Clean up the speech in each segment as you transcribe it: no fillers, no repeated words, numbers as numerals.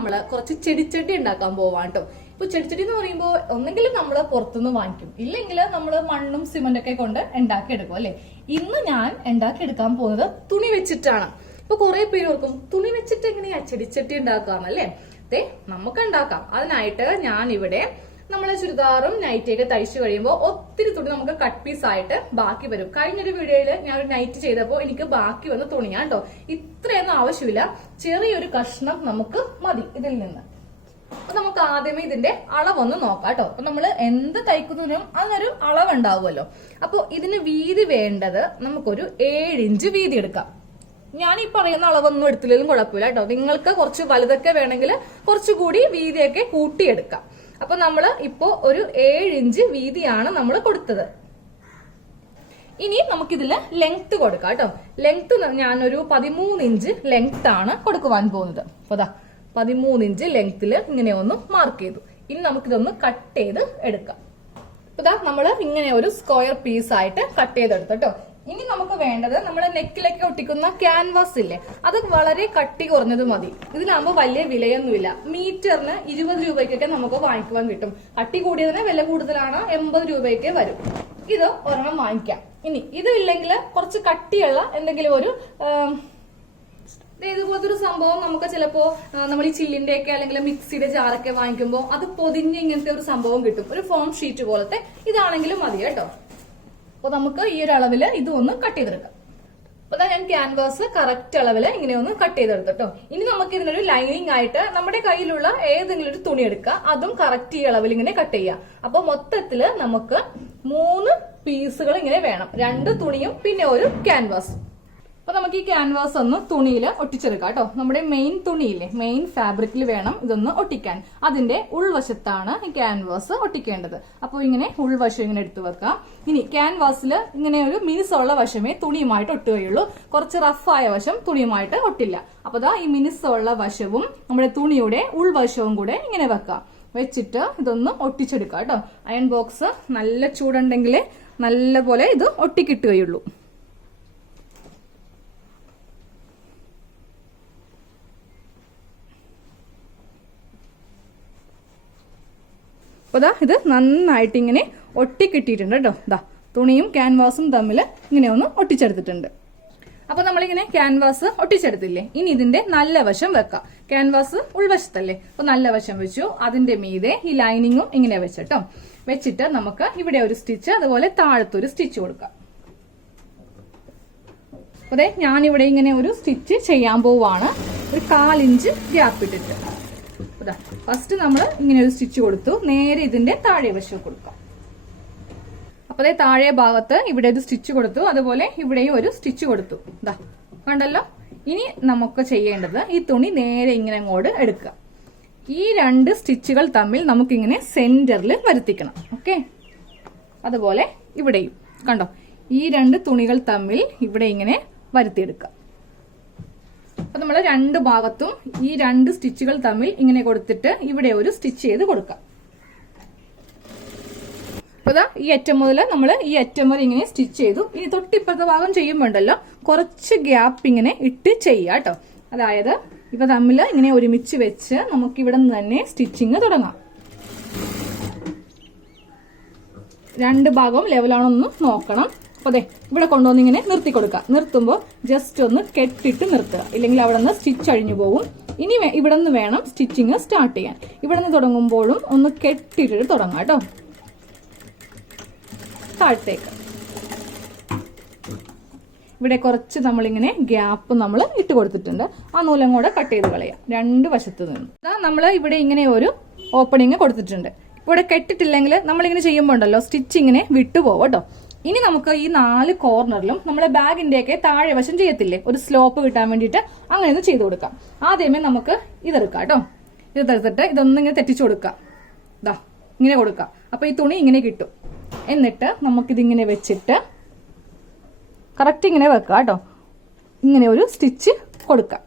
നമ്മൾ കുറച്ച് ചെടിച്ചട്ടി ഉണ്ടാക്കാൻ പോവാം കേട്ടോ. ഇപ്പൊ ചെടിച്ചട്ടി എന്ന് പറയുമ്പോൾ ഒന്നെങ്കിലും നമ്മൾ പുറത്തുനിന്ന് വാങ്ങിക്കും, ഇല്ലെങ്കിൽ നമ്മൾ മണ്ണും സിമന്റൊക്കെ കൊണ്ട് ഉണ്ടാക്കിയെടുക്കും അല്ലെ. ഇന്ന് ഞാൻ ഉണ്ടാക്കിയെടുക്കാൻ പോകുന്നത് തുണി വെച്ചിട്ടാണ്. ഇപ്പൊ കുറെ പേര് ഓർക്കും തുണി വെച്ചിട്ട് എങ്ങനെയാ ചെടിച്ചട്ടി ഉണ്ടാക്കാന്നല്ലേ. അതെ, നമുക്ക് ഉണ്ടാക്കാം. അതിനായിട്ട് ഞാൻ ഇവിടെ നമ്മളെ ചുരിദാറും നൈറ്റിയൊക്കെ തയ്ച്ചു കഴിയുമ്പോൾ ഒത്തിരി തുണി നമുക്ക് കട്ട് പീസ് ആയിട്ട് ബാക്കി വരും. കഴിഞ്ഞൊരു വീഡിയോയിൽ ഞാൻ ഒരു നൈറ്റ് ചെയ്തപ്പോൾ എനിക്ക് ബാക്കി വന്ന തുണിയാണ് കേട്ടോ. ഇത്രയൊന്നും ആവശ്യമില്ല, ചെറിയൊരു കഷ്ണം നമുക്ക് മതി ഇതിൽ നിന്ന്. അപ്പൊ നമുക്ക് ആദ്യമേ ഇതിന്റെ അളവൊന്ന് നോക്കാം കേട്ടോ. അപ്പൊ നമ്മൾ എന്ത് തയ്ക്കുന്നതിനും അതിനൊരു അളവ് ഉണ്ടാവുമല്ലോ. അപ്പൊ ഇതിന് വീതി വേണ്ടത് നമുക്കൊരു 7 ഇഞ്ച് വീതി എടുക്കാം. ഞാൻ ഈ പറയുന്ന അളവൊന്നും എടുത്തില്ലെങ്കിലും കുഴപ്പമില്ല കേട്ടോ. നിങ്ങൾക്ക് കുറച്ച് വലുതൊക്കെ വേണമെങ്കിൽ കുറച്ചുകൂടി വീതിയൊക്കെ കൂട്ടിയെടുക്കാം. അപ്പൊ നമ്മള് ഇപ്പോ ഒരു 7 ഇഞ്ച് വീതിയാണ് നമ്മൾ കൊടുത്തത്. ഇനി നമുക്കിതില് ലെങ്ത് കൊടുക്കാം കേട്ടോ. ലെങ്ത് ഞാനൊരു 13 ഇഞ്ച് ലെങ്ത് ആണ് കൊടുക്കുവാൻ പോകുന്നത്. അപ്പൊ 13 ഇഞ്ച് ലെങ്തില് ഇങ്ങനെ ഒന്ന് മാർക്ക് ചെയ്തു. ഇനി നമുക്കിതൊന്ന് കട്ട് ചെയ്ത് എടുക്കാം. അപ്പൊ നമ്മള് ഇങ്ങനെ ഒരു സ്ക്വയർ പീസ് ആയിട്ട് കട്ട് ചെയ്തെടുത്തു കേട്ടോ. ഇനി നമുക്ക് വേണ്ടത് നമ്മുടെ നെക്കിലൊക്കെ ഒട്ടിക്കുന്ന ക്യാൻവാസ് ഇല്ലേ, അത് വളരെ കട്ടി കുറഞ്ഞത് മതി. ഇതിനാകുമ്പോൾ വലിയ വിലയൊന്നുമില്ല. മീറ്ററിന് 20 രൂപയ്ക്കൊക്കെ നമുക്ക് വാങ്ങിക്കുവാൻ കിട്ടും. കട്ടി കൂടിയതിന് വില കൂടുതലാണ്, 80 രൂപയ്ക്ക് വരും. ഇത് ഒരെണ്ണം വാങ്ങിക്കാം. ഇനി ഇതില്ലെങ്കിൽ കുറച്ച് കട്ടിയുള്ള എന്തെങ്കിലും ഒരു ഇതുപോലത്തെ ഒരു സംഭവം നമുക്ക് ചിലപ്പോ നമ്മൾ ഈ ചില്ലിന്റെ ഒക്കെ അല്ലെങ്കിൽ മിക്സിയുടെ ജാറൊക്കെ വാങ്ങിക്കുമ്പോൾ അത് പൊതിഞ്ഞ് ഇങ്ങനത്തെ ഒരു സംഭവം കിട്ടും, ഒരു ഫോം ഷീറ്റ് പോലത്തെ. ഇതാണെങ്കിലും മതി കേട്ടോ. അപ്പൊ നമുക്ക് ഈ ഒരു അളവില് ഇത് ഒന്ന് കട്ട് ചെയ്തെടുക്കാം. അപ്പൊ ഞാൻ ക്യാൻവാസ് കറക്റ്റ് അളവില് ഇങ്ങനെ ഒന്ന് കട്ട് ചെയ്തെടുത്തോ. ഇനി നമുക്ക് ഇതിനൊരു ലൈനിങ് ആയിട്ട് നമ്മുടെ കയ്യിലുള്ള ഏതെങ്കിലും ഒരു തുണി എടുക്കുക, അതും കറക്റ്റ് ഈ അളവിൽ ഇങ്ങനെ കട്ട് ചെയ്യുക. അപ്പൊ മൊത്തത്തില് നമുക്ക് 3 പീസുകൾ ഇങ്ങനെ വേണം, 2 തുണിയും പിന്നെ ഒരു ക്യാൻവാസ്. അപ്പൊ നമുക്ക് ഈ ക്യാൻവാസ് ഒന്ന് തുണിയിൽ ഒട്ടിച്ചെടുക്കാം കേട്ടോ. നമ്മുടെ മെയിൻ തുണിയില്ലേ, മെയിൻ ഫാബ്രിക്കിൽ വേണം ഇതൊന്ന് ഒട്ടിക്കാൻ. അതിന്റെ ഉൾവശത്താണ് ഈ ക്യാൻവാസ് ഒട്ടിക്കേണ്ടത്. അപ്പൊ ഇങ്ങനെ ഉൾവശം ഇങ്ങനെ എടുത്തു വെക്കാം. ഇനി ക്യാൻവാസിൽ ഇങ്ങനെ ഒരു മിനുസമുള്ള വശമേ തുണിയുമായിട്ട് ഒട്ടുകയുള്ളൂ. കുറച്ച് റഫായ വശം തുണിയുമായിട്ട് ഒട്ടില്ല. അപ്പൊ ഈ മിനുസമുള്ള വശവും നമ്മുടെ തുണിയുടെ ഉൾവശവും കൂടെ ഇങ്ങനെ വെക്കാം. വെച്ചിട്ട് ഇതൊന്ന് ഒട്ടിച്ചെടുക്കാം കേട്ടോ. അയൺ ബോക്സ് നല്ല ചൂടുണ്ടെങ്കിലേ നല്ല പോലെ ഇത് ഒട്ടിക്കിട്ടുകയുള്ളൂ. അപ്പൊ ഇത് നന്നായിട്ട് ഇങ്ങനെ ഒട്ടിക്കിട്ടിയിട്ടുണ്ട് കേട്ടോ. തുണിയും ക്യാൻവാസും തമ്മിൽ ഇങ്ങനെ ഒന്ന് ഒട്ടിച്ചെടുത്തിട്ടുണ്ട്. അപ്പൊ നമ്മളിങ്ങനെ ക്യാൻവാസ് ഒട്ടിച്ചെടുത്തില്ലേ, ഇനി ഇതിന്റെ നല്ല വശം വെക്കാം. ക്യാൻവാസ് ഉൾവശത്തല്ലേ, അപ്പൊ നല്ല വശം വെച്ചു. അതിന്റെ മീതെ ഈ ലൈനിങ്ങും ഇങ്ങനെ വെച്ചിട്ടോ. വെച്ചിട്ട് നമുക്ക് ഇവിടെ ഒരു സ്റ്റിച്ച്, അതുപോലെ താഴത്തൊരു സ്റ്റിച്ച് കൊടുക്കാം. അതെ, ഞാനിവിടെ ഇങ്ങനെ ഒരു സ്റ്റിച്ച് ചെയ്യാൻ പോവാണ്, ഒരു 1/4 ഇഞ്ച് ഗ്യാപ്പ് ഇട്ടിട്ട്. ഫസ്റ്റ് നമ്മൾ ഇങ്ങനെ ഒരു സ്റ്റിച്ച് കൊടുത്തു, നേരെ ഇതിന്റെ താഴെ വശം കൊടുക്കാം. അപ്പൊ താഴെ ഭാഗത്ത് ഇവിടെ ഒരു സ്റ്റിച്ച് കൊടുത്തു, അതുപോലെ ഇവിടെയും ഒരു സ്റ്റിച്ച് കൊടുത്തു. കണ്ടല്ലോ. ഇനി നമുക്ക് ചെയ്യേണ്ടത് ഈ തുണി നേരെ ഇങ്ങനെ അങ്ങോട്ട് എടുക്കുക. ഈ 2 സ്റ്റിച്ചുകൾ തമ്മിൽ നമുക്കിങ്ങനെ സെന്ററിൽ വരുത്തിക്കണം. ഓക്കെ, അതുപോലെ ഇവിടെയും കണ്ടോ, ഈ 2 തുണികൾ തമ്മിൽ ഇവിടെ ഇങ്ങനെ വരുത്തിയെടുക്കുക. അപ്പൊ നമ്മൾ 2 ഭാഗത്തും ഈ 2 സ്റ്റിച്ചുകൾ തമ്മിൽ ഇങ്ങനെ കൊടുത്തിട്ട് ഇവിടെ ഒരു സ്റ്റിച്ച് ചെയ്ത് കൊടുക്കാം. അപ്പൊ ഈ അറ്റം മുതൽ നമ്മൾ ഈ അറ്റം വരെ ഇങ്ങനെ സ്റ്റിച്ച് ചെയ്തു. ഇനി തൊട്ടിപ്പുറത്തെ ഭാഗം ചെയ്യുമ്പോണ്ടല്ലോ കുറച്ച് ഗ്യാപ്പ് ഇങ്ങനെ ഇട്ട് ചെയ്യാം കേട്ടോ. അതായത് ഇവ തമ്മിൽ ഇങ്ങനെ ഒരുമിച്ച് വെച്ച് നമുക്ക് ഇവിടെ നിന്ന് തന്നെ സ്റ്റിച്ചിങ് തുടങ്ങാം. 2 ഭാഗവും ലെവലാണോന്ന് നോക്കണം. അപ്പൊ ഇവിടെ കൊണ്ടുവന്ന് ഇങ്ങനെ നിർത്തി കൊടുക്കുക. നിർത്തുമ്പോൾ ജസ്റ്റ് ഒന്ന് കെട്ടിട്ട് നിർത്തുക, ഇല്ലെങ്കിൽ അവിടെ നിന്ന് സ്റ്റിച്ച് അഴിഞ്ഞു പോകും. ഇനി ഇവിടെ നിന്ന് വേണം സ്റ്റിച്ചിങ് സ്റ്റാർട്ട് ചെയ്യാൻ. ഇവിടെ നിന്ന് തുടങ്ങുമ്പോഴും ഒന്ന് കെട്ടിട്ട് തുടങ്ങാം കേട്ടോ. താഴത്തേക്ക് ഇവിടെ കുറച്ച് നമ്മളിങ്ങനെ ഗ്യാപ്പ് നമ്മൾ ഇട്ട് കൊടുത്തിട്ടുണ്ട്. ആ നൂലും കൂടെ കട്ട് ചെയ്ത് കളയാം 2 വശത്ത് നിന്ന്. നമ്മൾ ഇവിടെ ഇങ്ങനെ ഒരു ഓപ്പണിങ് കൊടുത്തിട്ടുണ്ട്. ഇവിടെ കെട്ടിട്ടില്ലെങ്കിൽ നമ്മളിങ്ങനെ ചെയ്യുമ്പോൾ ഉണ്ടല്ലോ സ്റ്റിച്ചിങ്ങിനെ വിട്ടുപോകും കേട്ടോ. ഇനി നമുക്ക് ഈ 4 കോർണറിലും നമ്മളെ ബാഗിന്റെയൊക്കെ താഴെ വശം ചെയ്യത്തില്ലേ, ഒരു സ്ലോപ്പ് കിട്ടാൻ വേണ്ടിയിട്ട് അങ്ങനെ ഒന്ന് ചെയ്ത് കൊടുക്കാം. ആദ്യമേ നമുക്ക് ഇതെടുക്കാം കേട്ടോ. ഇതെടുത്തിട്ട് ഇതൊന്നിങ്ങനെ തെറ്റിച്ചു കൊടുക്കാം. ഇങ്ങനെ കൊടുക്കാം. അപ്പൊ ഈ തുണി ഇങ്ങനെ കിട്ടും. എന്നിട്ട് നമുക്കിതിങ്ങനെ വെച്ചിട്ട് കറക്റ്റ് ഇങ്ങനെ വെക്കാം കേട്ടോ. ഇങ്ങനെ ഒരു സ്റ്റിച്ച് കൊടുക്കാം.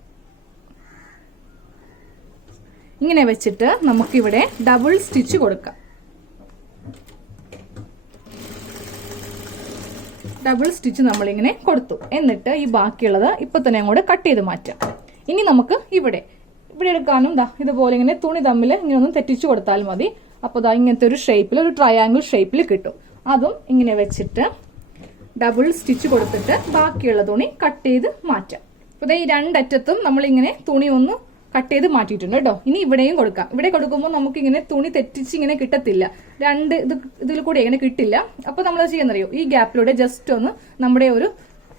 ഇങ്ങനെ വെച്ചിട്ട് നമുക്കിവിടെ ഡബിൾ സ്റ്റിച്ച് കൊടുക്കാം. ഡബിൾ സ്റ്റിച്ച് നമ്മളിങ്ങനെ കൊടുത്തു. എന്നിട്ട് ഈ ബാക്കിയുള്ളത് ഇപ്പൊ തന്നെ അങ്ങോട്ട് കട്ട് ചെയ്ത് മാറ്റാം. ഇനി നമുക്ക് ഇവിടെ ഇവിടെ എടുക്കാനും ഇതുപോലെ ഇങ്ങനെ തുണി തമ്മിൽ ഇങ്ങനെ ഒന്ന് തെറ്റിച്ചു കൊടുത്താൽ മതി. അപ്പോൾ ഇങ്ങനത്തെ ഒരു ഷേപ്പിൽ, ഒരു ട്രയാങ്കിൾ ഷേപ്പിൽ കിട്ടും. അതും ഇങ്ങനെ വെച്ചിട്ട് ഡബിൾ സ്റ്റിച്ച് കൊടുത്തിട്ട് ബാക്കിയുള്ള തുണി കട്ട് ചെയ്ത് മാറ്റാം. അപ്പോൾ ഈ രണ്ടറ്റത്തും നമ്മളിങ്ങനെ തുണി ഒന്ന് കട്ട് ചെയ്ത് മാറ്റിയിട്ടുണ്ട് കേട്ടോ. ഇനി ഇവിടെയും കൊടുക്കാം. ഇവിടെ കൊടുക്കുമ്പോൾ നമുക്ക് ഇങ്ങനെ തുണി തെറ്റിച്ച് ഇങ്ങനെ കിട്ടത്തില്ല, രണ്ട് ഇതിൽ കൂടി ഇങ്ങനെ കിട്ടില്ല. അപ്പൊ നമ്മൾ ചെയ്യുന്നറിയോ, ഈ ഗ്യാപ്പിലൂടെ ജസ്റ്റ് ഒന്ന് നമ്മുടെ ഒരു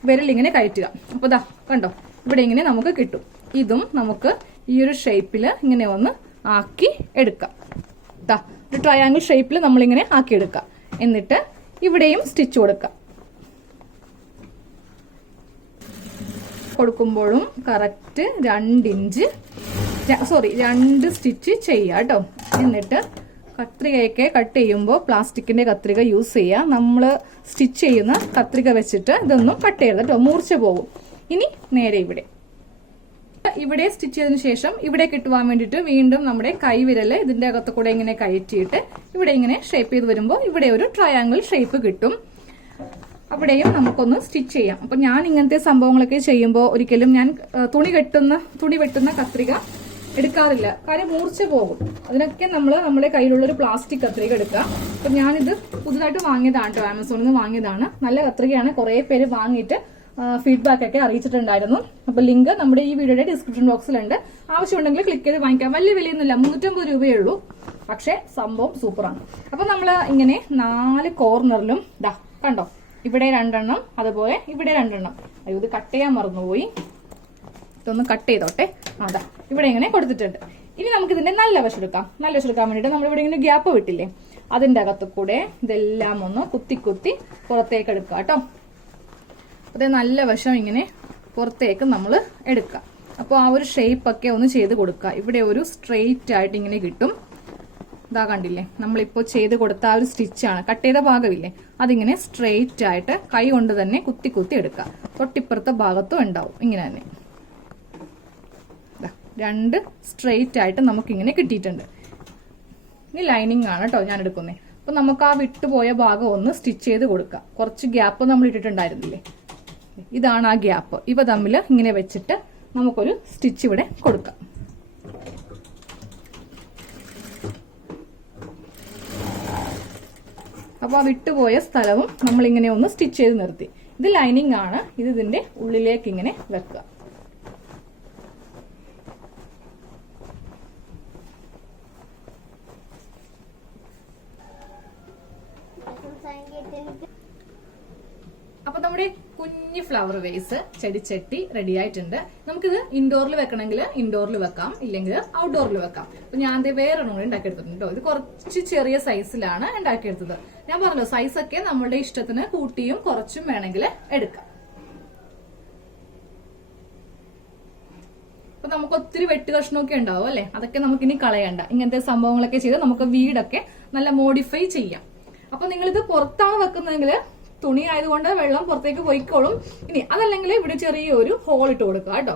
വിരലിങ്ങനെ കയറ്റുക. അപ്പൊ കണ്ടോ, ഇവിടെ ഇങ്ങനെ നമുക്ക് കിട്ടും. ഇതും നമുക്ക് ഈ ഒരു ഷേപ്പിൽ ഇങ്ങനെ ഒന്ന് ആക്കി എടുക്കാം. ഒരു ട്രയാങ്കിൾ ഷേപ്പിൽ നമ്മളിങ്ങനെ ആക്കി എടുക്കാം. എന്നിട്ട് ഇവിടെയും സ്റ്റിച്ച് കൊടുക്കാം. കൊടുക്കുമ്പോഴും കറക്റ്റ് 2 സ്റ്റിച്ച് ചെയ്യുക കേട്ടോ. എന്നിട്ട് കത്രികയൊക്കെ കട്ട് ചെയ്യുമ്പോൾ പ്ലാസ്റ്റിക്കിന്റെ കത്രിക യൂസ് ചെയ്യുക. നമ്മൾ സ്റ്റിച്ച് ചെയ്യുന്ന കത്രിക വെച്ചിട്ട് ഇതൊന്നും കട്ട് ചെയ്യരുത് കേട്ടോ, മൂർച്ച പോകും. ഇനി നേരെ ഇവിടെ സ്റ്റിച്ച് ചെയ്തതിനു ശേഷം ഇവിടെ കിട്ടുവാൻ വേണ്ടിയിട്ട് വീണ്ടും നമ്മുടെ കൈവിരല് ഇതിന്റെ അകത്ത് കൂടെ ഇങ്ങനെ കയറ്റിയിട്ട് ഇവിടെ ഇങ്ങനെ ഷേപ്പ് ചെയ്ത് വരുമ്പോൾ ഇവിടെ ഒരു ട്രയാങ്കിൾ ഷേപ്പ് കിട്ടും. അവിടെയും നമുക്കൊന്ന് സ്റ്റിച്ച് ചെയ്യാം. അപ്പൊ ഞാൻ ഇങ്ങനത്തെ സംഭവങ്ങളൊക്കെ ചെയ്യുമ്പോൾ ഒരിക്കലും ഞാൻ തുണി വെട്ടുന്ന കത്രിക എടുക്കാറില്ല, കാര്യം മൂർച്ച പോകും. അതിനൊക്കെ നമ്മുടെ കയ്യിലുള്ള ഒരു പ്ലാസ്റ്റിക് കത്രിക എടുക്കുക. അപ്പൊ ഞാനിത് പുതുതായിട്ട് വാങ്ങിയതാണ് കേട്ടോ, ആമസോണിൽ നിന്ന് വാങ്ങിയതാണ്. നല്ല കത്രികയാണ്, കുറെ പേര് വാങ്ങിയിട്ട് ഫീഡ്ബാക്ക് ഒക്കെ അറിയിച്ചിട്ടുണ്ടായിരുന്നു. അപ്പൊ ലിങ്ക് നമ്മുടെ ഈ വീഡിയോയുടെ ഡിസ്ക്രിപ്ഷൻ ബോക്സിലുണ്ട്. ആവശ്യമുണ്ടെങ്കിൽ ക്ലിക്ക് ചെയ്ത് വാങ്ങിക്കാം. വലിയ വിലയൊന്നുമില്ല, 350 രൂപയേ ഉള്ളൂ. പക്ഷെ സംഭവം സൂപ്പറാണ്. അപ്പൊ നമ്മൾ ഇങ്ങനെ 4 കോർണറിലും കണ്ടോ, ഇവിടെ 2 എണ്ണം, അതുപോലെ ഇവിടെ 2 എണ്ണം. അയ്യോ, ഇത് കട്ട് ചെയ്യാൻ മറന്നുപോയി. ഇതൊന്ന് കട്ട് ചെയ്തോട്ടെ. ഇവിടെ ഇങ്ങനെ കൊടുത്തിട്ടുണ്ട്. ഇനി നമുക്ക് ഇതിന്റെ നല്ല വശം എടുക്കാം. നല്ല വശം എടുക്കാൻ വേണ്ടിയിട്ട് നമ്മളിവിടെ ഇങ്ങനെ ഗ്യാപ്പ് വിട്ടില്ലേ, അതിന്റെ അകത്ത് കൂടെ ഇതെല്ലാം ഒന്ന് കുത്തി പുറത്തേക്ക് എടുക്കാം കേട്ടോ. അതേ നല്ല വശം ഇങ്ങനെ പുറത്തേക്ക് നമ്മൾ എടുക്കാം. അപ്പോൾ ആ ഒരു ഷേപ്പ് ഒക്കെ ഒന്ന് ചെയ്ത് കൊടുക്കുക. ഇവിടെ ഒരു സ്ട്രെയിറ്റ് ആയിട്ട് ഇങ്ങനെ കിട്ടും. കണ്ടില്ലേ, നമ്മളിപ്പോ ചെയ്ത് കൊടുത്ത ആ ഒരു സ്റ്റിച്ചാണ്, കട്ട് ചെയ്ത ഭാഗമില്ലേ, അതിങ്ങനെ സ്ട്രെയിറ്റ് ആയിട്ട് കൈ കൊണ്ട് തന്നെ കുത്തി എടുക്കുക. തൊട്ടിപ്പുറത്തെ ഭാഗത്തും ഉണ്ടാവും ഇങ്ങനെ തന്നെ. 2 സ്ട്രെയിറ്റ് ആയിട്ട് നമുക്കിങ്ങനെ കിട്ടിയിട്ടുണ്ട്. ഇനി ലൈനിങ് ആണ് കേട്ടോ ഞാൻ എടുക്കുന്നത്. അപ്പൊ നമുക്ക് ആ വിട്ടുപോയ ഭാഗം ഒന്ന് സ്റ്റിച്ച് ചെയ്ത് കൊടുക്കാം. കുറച്ച് ഗ്യാപ്പ് നമ്മൾ ഇട്ടിട്ടുണ്ടായിരുന്നില്ലേ, ഇതാണ് ആ ഗ്യാപ്പ്. ഇവ തമ്മിൽ ഇങ്ങനെ വെച്ചിട്ട് നമുക്കൊരു സ്റ്റിച്ച് ഇവിടെ കൊടുക്കാം. അപ്പൊ ആ വിട്ടുപോയ സ്ഥലവും നമ്മളിങ്ങനെ ഒന്ന് സ്റ്റിച്ച് ചെയ്ത് നിർത്തി. ഇത് ലൈനിങ് ആണ്, ഇത് ഇതിന്റെ ഉള്ളിലേക്ക് ഇങ്ങനെ വെക്കുക. അപ്പൊ നമ്മുടെ കുഞ്ഞു ഫ്ലവർ വേസ് ചെടിച്ചട്ടി റെഡി ആയിട്ടുണ്ട്. നമുക്കിത് ഇൻഡോറിൽ വെക്കണമെങ്കിൽ ഇൻഡോറിൽ വെക്കാം, ഇല്ലെങ്കിൽ ഔട്ട്ഡോറിൽ വെക്കാം. അപ്പൊ ഞാൻ വേറൊരെണ്ണം കൂടി ഉണ്ടാക്കിയെടുത്തിട്ടുണ്ടോ. ഇത് കുറച്ച് ചെറിയ സൈസിലാണ് ഉണ്ടാക്കിയെടുത്തത്. ഞാൻ പറഞ്ഞല്ലോ, സൈസൊക്കെ നമ്മളുടെ ഇഷ്ടത്തിന് കൂട്ടിയും കുറച്ചും വേണമെങ്കിൽ എടുക്കാം. അപ്പൊ നമുക്ക് ഒത്തിരി വെട്ട് കഷ്ണമൊക്കെ ഉണ്ടാവും അല്ലെ, അതൊക്കെ നമുക്കിനി കളയണ്ട. ഇങ്ങനത്തെ സംഭവങ്ങളൊക്കെ ചെയ്ത് നമുക്ക് വീടൊക്കെ നല്ല മോഡിഫൈ ചെയ്യാം. അപ്പൊ നിങ്ങളിത് പുറത്താണ് വെക്കുന്നതെങ്കിൽ തുണി ആയതുകൊണ്ട് വെള്ളം പുറത്തേക്ക് പോയിക്കോളും. ഇനി അതല്ലെങ്കിൽ ഇവിടെ ചെറിയൊരു ഹോൾ ഇട്ട് കൊടുക്കുക കേട്ടോ.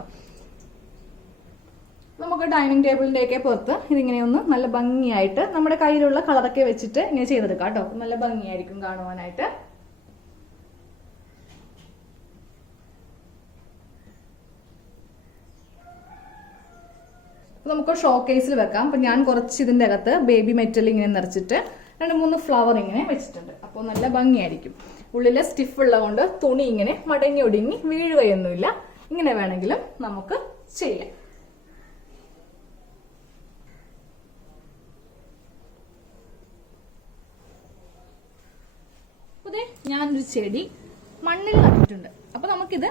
നമുക്ക് ഡൈനിങ് ടേബിളിന്റെ ഒക്കെ പുറത്ത് ഇതിങ്ങനെ ഒന്ന് നല്ല ഭംഗിയായിട്ട് നമ്മുടെ കയ്യിലുള്ള കളറൊക്കെ വെച്ചിട്ട് ഇങ്ങനെ ചെയ്തെടുക്കാം കേട്ടോ. നല്ല ഭംഗിയായിരിക്കും കാണുവാനായിട്ട്. നമുക്ക് ഷോക്കേസിൽ വെക്കാം. അപ്പൊ ഞാൻ കുറച്ച് ഇതിന്റെ അകത്ത് ബേബി മെറ്റൽ ഇങ്ങനെ നിറച്ചിട്ട് 2-3 ഫ്ലവർ ഇങ്ങനെ വെച്ചിട്ടുണ്ട്. അപ്പോൾ നല്ല ഭംഗിയായിരിക്കും. ഉള്ളിലെ സ്റ്റിഫ് ഉള്ളതുകൊണ്ട് തുണി ഇങ്ങനെ മടങ്ങി ഒടുങ്ങി വീഴുകയൊന്നുമില്ല. ഇങ്ങനെ വേണമെങ്കിലും നമുക്ക് ചെയ്യാം. അതെ, ഞാനൊരു ചെടി മണ്ണിൽ നട്ടിട്ടുണ്ട്. അപ്പൊ നമുക്കിത്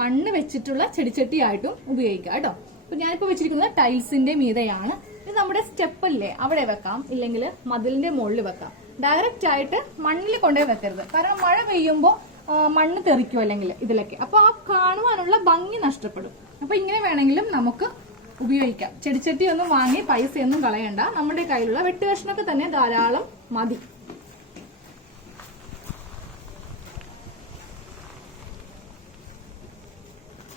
മണ്ണ് വെച്ചിട്ടുള്ള ചെടിച്ചട്ടി ആയിട്ടും ഉപയോഗിക്കാം കേട്ടോ. അപ്പൊ ഞാനിപ്പോ വെച്ചിരിക്കുന്നത് ടൈൽസിന്റെ മീതെയാണ്. ഇത് നമ്മുടെ സ്റ്റെപ്പല്ലേ അവിടെ വെക്കാം, ഇല്ലെങ്കിൽ മതിലിന്റെ മുകളിൽ വെക്കാം. ഡയറക്റ്റ് ആയിട്ട് മണ്ണിൽ കൊണ്ടുപോയി വെക്കരുത്, കാരണം മഴ പെയ്യുമ്പോൾ മണ്ണ് തെറിക്കും അല്ലെങ്കിൽ ഇതിലൊക്കെ. അപ്പൊ ആ കാണുവാനുള്ള ഭംഗി നഷ്ടപ്പെടും. അപ്പൊ ഇങ്ങനെ വേണമെങ്കിലും നമുക്ക് ഉപയോഗിക്കാം. ചെടിച്ചട്ടി ഒന്നും വാങ്ങി പൈസയൊന്നും കളയണ്ട. നമ്മുടെ കയ്യിലുള്ള വെട്ടുകഷ്ണൊക്കെ തന്നെ ധാരാളം മതി.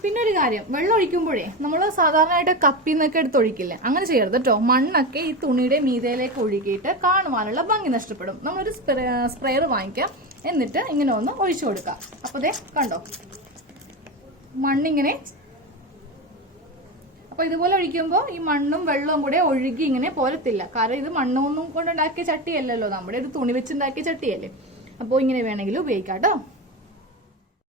പിന്നെ ഒരു കാര്യം, വെള്ളം ഒഴിക്കുമ്പോഴേ നമ്മൾ സാധാരണയായിട്ട് കപ്പിന്നൊക്കെ എടുത്ത് ഒഴിക്കില്ലേ, അങ്ങനെ ചെയ്യരുത് കേട്ടോ. മണ്ണൊക്കെ ഈ തുണിയുടെ മീതയിലേക്ക് ഒഴുകിയിട്ട് കാണുവാനുള്ള ഭംഗി നഷ്ടപ്പെടും. നമ്മളൊരു സ്പ്രെയർ വാങ്ങിക്കാം, എന്നിട്ട് ഇങ്ങനെ ഒന്ന് ഒഴിച്ചു കൊടുക്കാം. അപ്പൊ ദേ കണ്ടോ, മണ്ണിങ്ങനെ അപ്പൊ ഇതുപോലെ ഒഴിക്കുമ്പോൾ ഈ മണ്ണും വെള്ളവും കൂടെ ഒഴുകി ഇങ്ങനെ പോരത്തില്ല. കാരണം ഇത് മണ്ണൊന്നും കൊണ്ടുണ്ടാക്കിയ ചട്ടിയല്ലല്ലോ, നമ്മുടെ ഇത് തുണി വെച്ചുണ്ടാക്കിയ ചട്ടിയല്ലേ. അപ്പോൾ ഇങ്ങനെ വേണമെങ്കിലും ഉപയോഗിക്കാം കേട്ടോ.